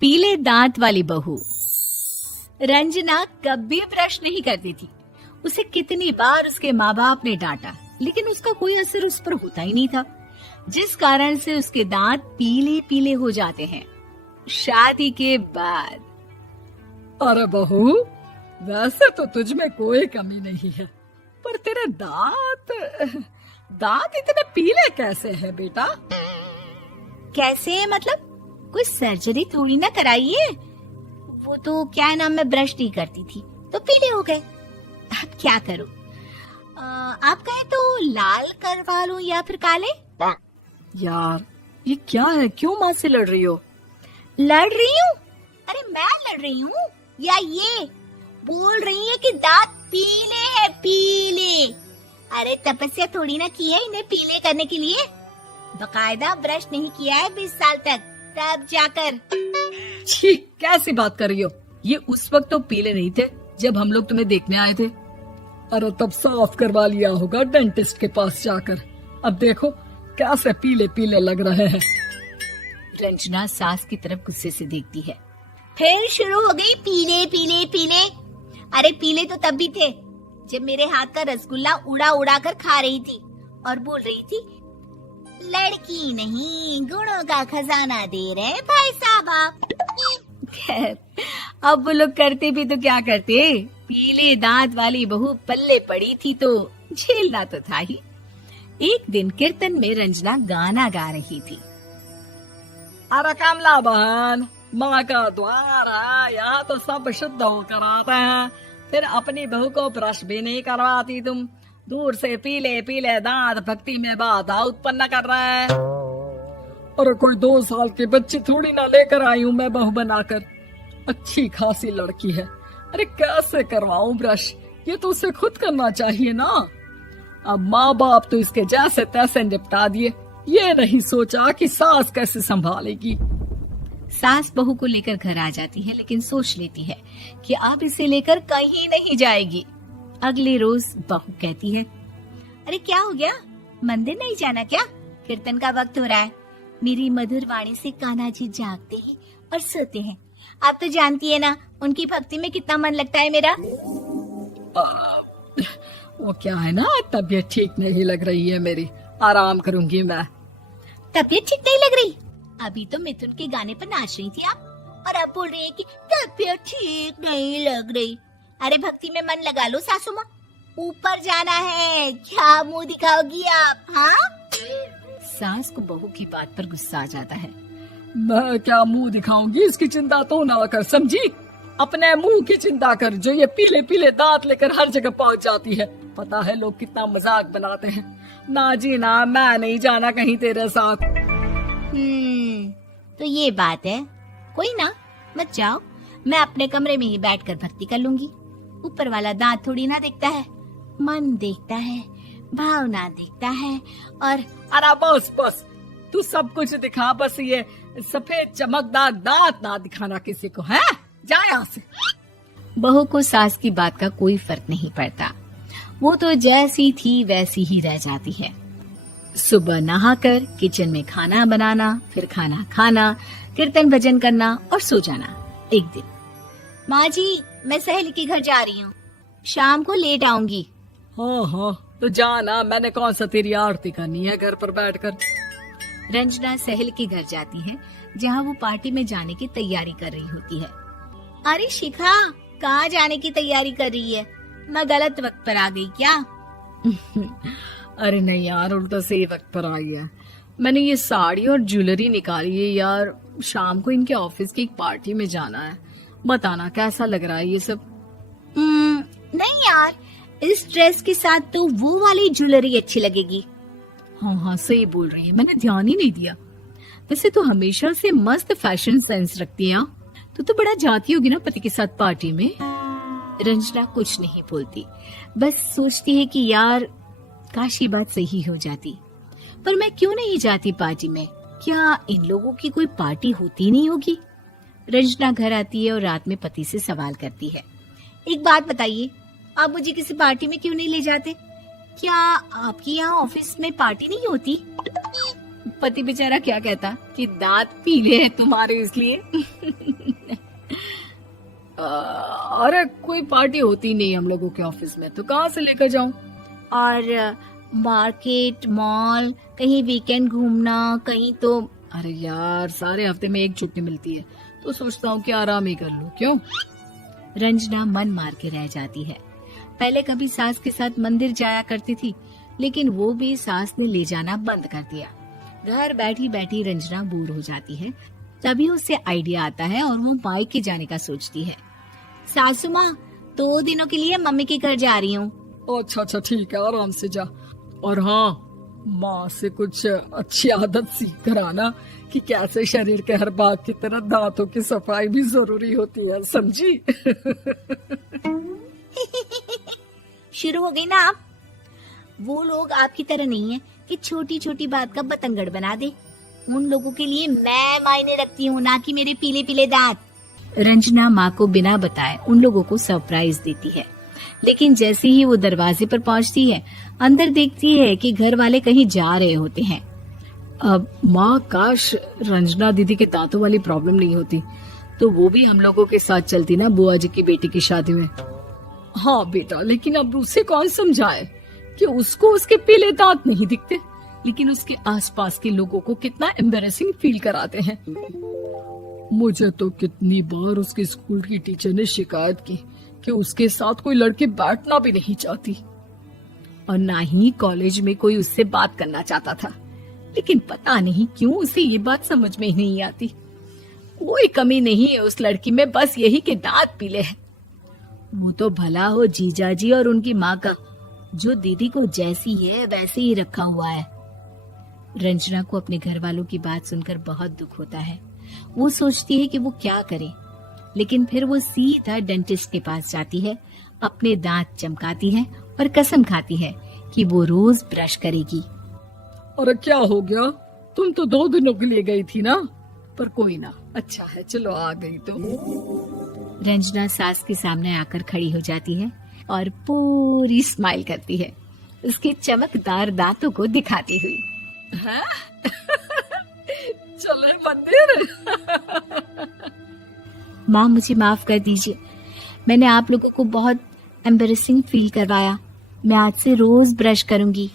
पीले दांत वाली बहू। रंजना कभी ब्रश नहीं करती थी। उसे कितनी बार उसके माँ बाप ने डांटा, लेकिन उसका कोई असर उस पर होता ही नहीं था, जिस कारण से उसके दांत पीले पीले हो जाते हैं। शादी के बाद। अरे बहू, वैसे तो तुझ में कोई कमी नहीं है, पर तेरे दांत इतने पीले कैसे हैं बेटा? कैसे मतलब? कोई सर्जरी थोड़ी ना कराइए। वो तो क्या नाम, मैं ब्रश नहीं करती थी तो पीले हो गए। अब क्या करूं? आप कहें तो लाल करवा लूं या फिर काले? यार ये क्या है, क्यों माँ से लड़ रही हो? लड़ रही हूँ? अरे मैं लड़ रही हूँ या ये बोल रही है कि दांत पीले हैं, पीले। अरे तपस्या थोड़ी ना की है इन्हें पीले करने के लिए। बकायदा ब्रश नहीं किया है 20 साल तक, तब जाकर। छी, कैसी बात कर रही हो? ये उस वक्त तो पीले नहीं थे जब हम लोग तुम्हें देखने आए थे। अरे तब साफ करवा लिया होगा डेंटिस्ट के पास जाकर। अब देखो कैसे पीले पीले लग रहे हैं। रंजना सास की तरफ गुस्से से देखती है। फिर शुरू हो गई पीले पीले पीले। अरे पीले तो तब भी थे जब मेरे हाथ का रसगुल्ला उड़ा उड़ा कर खा रही थी और बोल रही थी, लड़की नहीं गुणों का खजाना दे रहे भाई साहब आप। खैर, अब वो लोग करते भी तो क्या करते, पीले दांत वाली बहू पल्ले पड़ी थी तो झेलना तो था ही। एक दिन कीर्तन में रंजना गाना गा रही थी। अरे कमला बहन, माँ का द्वार है, यहाँ तो सब शुद्ध होकर आते हैं, फिर अपनी बहू को ब्रश भी नहीं करवाती तुम। दूर से पीले पीले दांत भक्ति में बाधा उत्पन्न कर रहे हैं। अरे कोई 2 साल की बच्ची थोड़ी ना लेकर आई हूँ मैं बहू बनाकर। अच्छी खासी लड़की है, अरे कैसे करवाऊं ब्रश? ये तो उसे खुद करना चाहिए ना। अब माँ बाप तो इसके जैसे तैसे निपटा दिए, ये नहीं सोचा कि सास कैसे संभालेगी। सास बहू को लेकर घर आ जाती है, लेकिन सोच लेती है कि अब इसे लेकर कहीं नहीं जाएगी। अगले रोज बहू कहती है, अरे क्या हो गया, मंदिर नहीं जाना क्या? कीर्तन का वक्त हो रहा है। मेरी मधुर वाणी से कान्हा जी जागते हैं और सोते हैं। आप तो जानती है ना उनकी भक्ति में कितना मन लगता है मेरा। वो क्या है ना, तबीयत ठीक नहीं लग रही है मेरी, आराम करूंगी मैं। तबीयत ठीक नहीं लग रही? अभी तो मिथुन के गाने पर नाच रही थी आप, और अब बोल रही है कि तबीयत ठीक नहीं लग रही। अरे भक्ति में मन लगा लो सासू माँ, ऊपर जाना है, क्या मुंह दिखाओगी आप? हाँ? सास को बहू की बात पर गुस्सा आ जाता है। मैं क्या मुंह दिखाऊंगी, इसकी चिंता तो ना कर, समझी? अपने मुंह की चिंता कर, जो ये पीले पीले दांत लेकर हर जगह पहुंच जाती है। पता है लोग कितना मजाक बनाते हैं। ना जी ना, मैं नहीं जाना कहीं तेरे साथ। तो ये बात है, कोई ना, मत जाओ, मैं अपने कमरे में ही बैठकर भक्ति कर लूंगी। ऊपर वाला दांत थोड़ी ना देखता है, मन देखता है, भावना देखता है। और अरे बस बस, तू सब कुछ दिखा, बस ये सफेद चमकदार दांत ना दिखाना किसी को, है? जा यहाँ से। बहू को सास की बात का कोई फर्क नहीं पड़ता, वो तो जैसी थी वैसी ही रह जाती है। सुबह नहाकर किचन में खाना बनाना, फिर खाना खाना, कीर्तन भजन करना और सो जाना। एक दिन, माँ जी मैं सहेली के घर जा रही हूँ, शाम को लेट आऊंगी। हाँ हाँ तो जाना, मैंने कौन सा तेरी आरती करनी है घर पर बैठकर। रंजना सहेली के घर जाती है, जहाँ वो पार्टी में जाने की तैयारी कर रही होती है। अरे शिखा, कहाँ जाने की तैयारी कर रही है? मैं गलत वक्त पर आ गई क्या? अरे नहीं यार, उल्टा सही वक्त पर आई है। मैंने ये साड़ी और ज्वेलरी निकाली है यार, शाम को इनके ऑफिस की एक पार्टी में जाना है। बताना कैसा लग रहा है ये सब? नहीं यार, इस ड्रेस के साथ तो वो वाली ज्वेलरी अच्छी लगेगी। हाँ हाँ सही बोल रही है, मैंने ध्यान ही नहीं दिया। वैसे तो हमेशा से मस्त फैशन सेंस रखती है। तो बड़ा जाती होगी ना पति के साथ पार्टी में। रंजना कुछ नहीं बोलती, बस सोचती है कि यार काश ये बात सही हो जाती, पर मैं क्यों नहीं जाती पार्टी में? क्या इन लोगों की कोई पार्टी होती नहीं होगी? रंजना घर आती है और रात में पति से सवाल करती है, एक बात बताइए, आप मुझे किसी पार्टी में क्यों नहीं ले जाते? क्या आपकी यहाँ ऑफिस में पार्टी नहीं होती? पति बेचारा क्या कहता कि दांत पीले हैं तुम्हारे इसलिए। अरे कोई पार्टी होती नहीं हम लोगों के ऑफिस में, तो कहाँ से लेकर जाऊं? और मार्केट, मॉल, कहीं वीकेंड घूमना, कहीं तो। अरे यार, सारे हफ्ते में एक छुट्टी मिलती है, तो सोचता हूँ कि आराम ही कर लूं। क्यों? रंजना मन मार के रह जाती है। पहले कभी सास के साथ मंदिर जाया करती थी, लेकिन वो भी सास ने ले जाना बंद कर दिया। घर बैठी बैठी रंजना बोर हो जाती है। तभी उसे आइडिया आता है और वो मायके जाने का सोचती है। सासू माँ, 2 दिनों के लिए मम्मी के घर जा रही हूँ। अच्छा ठीक है, आराम से जा। और हाँ, माँ से कुछ अच्छी आदत सीख कर आना कि कैसे शरीर के हर भाग की तरह दांतों की सफाई भी जरूरी होती है, समझी? शुरू हो गई ना आप। वो लोग आपकी तरह नहीं है कि छोटी छोटी बात का बतंगड़ बना दे। उन लोगों के लिए मैं मायने रखती हूँ, ना कि मेरे पीले पीले दांत। रंजना माँ को बिना बताए उन लोगों को सरप्राइज देती है, लेकिन जैसे ही वो दरवाजे पर पहुँचती है, अंदर देखती है कि घर वाले कहीं जा रहे होते हैं। अब माँ, काश रंजना दीदी के दांतों वाली प्रॉब्लम नहीं होती, तो वो भी हम लोगों के साथ चलती ना बुआ जी की बेटी की शादी में। हाँ बेटा, लेकिन अब उसे कौन समझाए कि उसको उसके पीले दांत नहीं दिखते, लेकिन उसके आसपास के लोगों को कितना एम्बैरेसिंग फील कराते हैं। मुझे तो कितनी बार उसके स्कूल की टीचर ने शिकायत की कि उसके साथ कोई लड़की बैठना भी नहीं चाहती, और ना ही कॉलेज में कोई उससे बात करना चाहता था। लेकिन पता नहीं क्यों उसे ये बात समझ में ही नहीं आती। कोई कमी नहीं है उस लड़की में, बस यही कि दांत पीले हैं। वो तो भला हो जीजा जी और उनकी माँ का, जो दीदी को जैसी है वैसे ही रखा हुआ है। रंजना को अपने घर वालों की बात सुनकर बहुत दुख होता है। वो सोचती है कि वो क्या करे, लेकिन फिर वो सीधा डेंटिस्ट के पास जाती है, अपने दांत चमकाती है और कसम खाती है कि वो रोज ब्रश करेगी। अरे क्या हो गया? तुम तो 2 दिनों के लिए गई थी ना, पर कोई ना, अच्छा है, चलो आ गई तो। रंजना सास के सामने आकर खड़ी हो जाती है और पूरी स्माइल करती है, उसके चमकदार दांतों को दिखाती हुई। हैं? चले मंदिर। माँ, मुझे माफ कर दीजिए, मैंने आप लोगों को बहुत एम्बैरेसिंग फील करवाया। मैं आज से रोज ब्रश करूंगी।